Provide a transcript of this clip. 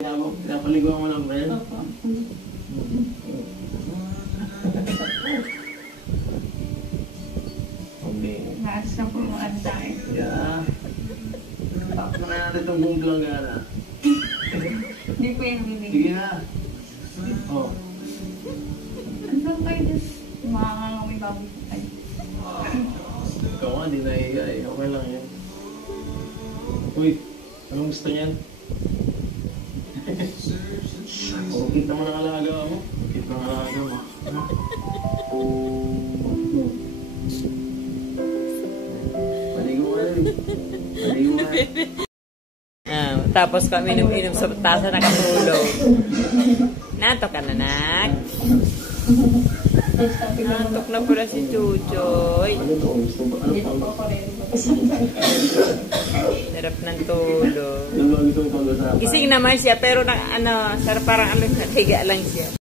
Pinapaliguan mo lang ba yan? Opo. Lakas na po ang tayo. Yeah. Takot na natin itong buong Blanggana. Hindi po yung bibig. Sige na. Oh. Ano ba kayo dun? Makakangawin baboy po tayo. Ikaw nga, di nahiga eh. Okay lang yan. Uy, anong gusto niyan? Ukit naman ang alaga mo. Ukit ng alaga mo. Paligo ka rin. Paligo ka rin. Tapos kami inom-inom sa tasa nakatulog. Natok ka na, nak? Natok na pala si Chuchoy. Sarap ng tulog. Gising naman siya pero parang higa lang siya.